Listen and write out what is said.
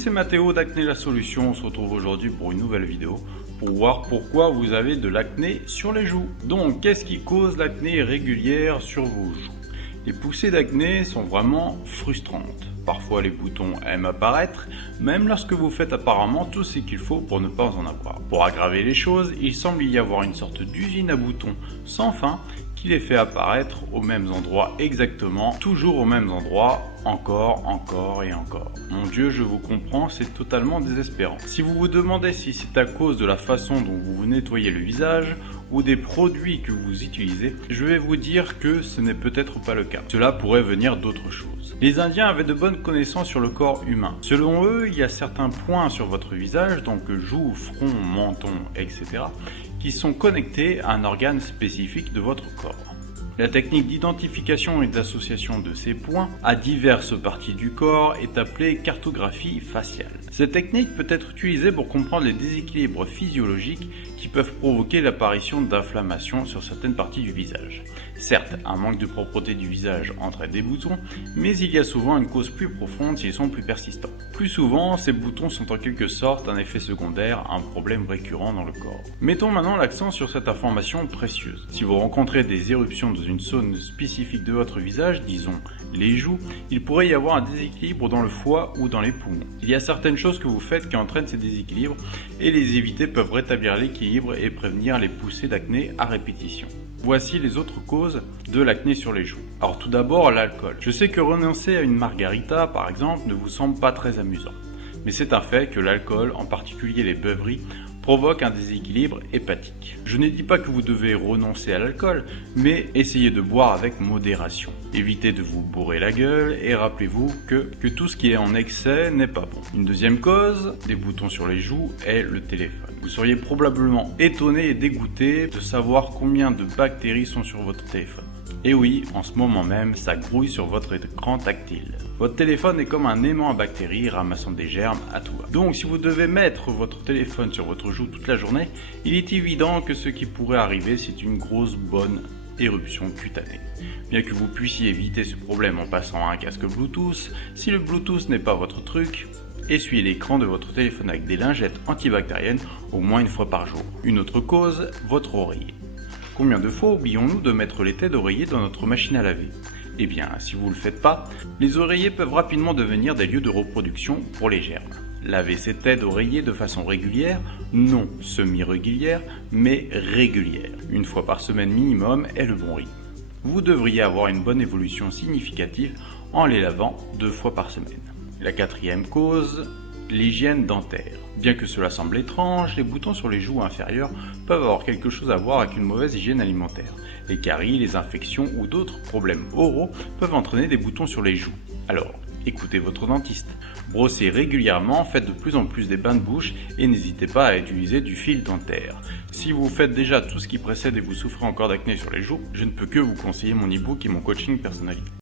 c'est Mathéo d'Acné la Solution. On se retrouve aujourd'hui pour une nouvelle vidéo pour voir pourquoi vous avez de l'acné sur les joues. Donc, qu'est-ce qui cause l'acné régulière sur vos joues? Les poussées d'acné sont vraiment frustrantes. Parfois, les boutons aiment apparaître, même lorsque vous faites apparemment tout ce qu'il faut pour ne pas en avoir. Pour aggraver les choses, il semble y avoir une sorte d'usine à boutons sans fin qui les fait apparaître aux mêmes endroits exactement, toujours aux mêmes endroits, encore et encore. Mon Dieu, je vous comprends, c'est totalement désespérant. Si vous vous demandez si c'est à cause de la façon dont vous vous nettoyez le visage ou des produits que vous utilisez, je vais vous dire que ce n'est peut-être pas le cas. Cela pourrait venir d'autre chose. Les Indiens avaient de bonnes connaissances sur le corps humain. Selon eux, il y a certains points sur votre visage, donc joues, front, menton, etc., qui sont connectés à un organe spécifique de votre corps. La technique d'identification et d'association de ces points à diverses parties du corps est appelée cartographie faciale. Cette technique peut être utilisée pour comprendre les déséquilibres physiologiques qui peuvent provoquer l'apparition d'inflammations sur certaines parties du visage. Certes, un manque de propreté du visage entraîne des boutons, mais il y a souvent une cause plus profonde s'ils sont plus persistants. Plus souvent, ces boutons sont en quelque sorte un effet secondaire à un problème récurrent dans le corps. Mettons maintenant l'accent sur cette information précieuse. Si vous rencontrez des éruptions dans une zone spécifique de votre visage, disons les joues, il pourrait y avoir un déséquilibre dans le foie ou dans les poumons. Il y a certaines choses que vous faites qui entraînent ces déséquilibres et les éviter peuvent rétablir l'équilibre et prévenir les poussées d'acné à répétition. Voici les autres causes de l'acné sur les joues. Alors tout d'abord, l'alcool. Je sais que renoncer à une margarita par exemple ne vous semble pas très amusant. Mais c'est un fait que l'alcool, en particulier les beuveries, provoque un déséquilibre hépatique. Je ne dis pas que vous devez renoncer à l'alcool, mais essayez de boire avec modération. Évitez de vous bourrer la gueule et rappelez-vous que tout ce qui est en excès n'est pas bon. Une deuxième cause des boutons sur les joues est le téléphone. Vous seriez probablement étonné et dégoûté de savoir combien de bactéries sont sur votre téléphone. Et oui, en ce moment même, ça grouille sur votre écran tactile. Votre téléphone est comme un aimant à bactéries ramassant des germes à tout va. Donc si vous devez mettre votre téléphone sur votre joue toute la journée, il est évident que ce qui pourrait arriver, c'est une grosse bonne éruption cutanée. Bien que vous puissiez éviter ce problème en passant à un casque Bluetooth, si le Bluetooth n'est pas votre truc, essuyez l'écran de votre téléphone avec des lingettes antibactériennes au moins une fois par jour. Une autre cause, votre oreiller. Combien de fois oublions-nous de mettre les têtes d'oreiller dans notre machine à laver? Eh bien, si vous ne le faites pas, les oreillers peuvent rapidement devenir des lieux de reproduction pour les germes. Lavez ces têtes d'oreiller de façon régulière, non semi-régulière, mais régulière. Une fois par semaine minimum est le bon rythme. Vous devriez avoir une bonne évolution significative en les lavant 2 fois par semaine. La quatrième cause, l'hygiène dentaire. Bien que cela semble étrange, les boutons sur les joues inférieures peuvent avoir quelque chose à voir avec une mauvaise hygiène alimentaire. Les caries, les infections ou d'autres problèmes oraux peuvent entraîner des boutons sur les joues. Alors, écoutez votre dentiste. Brossez régulièrement, faites de plus en plus des bains de bouche et n'hésitez pas à utiliser du fil dentaire. Si vous faites déjà tout ce qui précède et vous souffrez encore d'acné sur les joues, je ne peux que vous conseiller mon e-book et mon coaching personnalisé.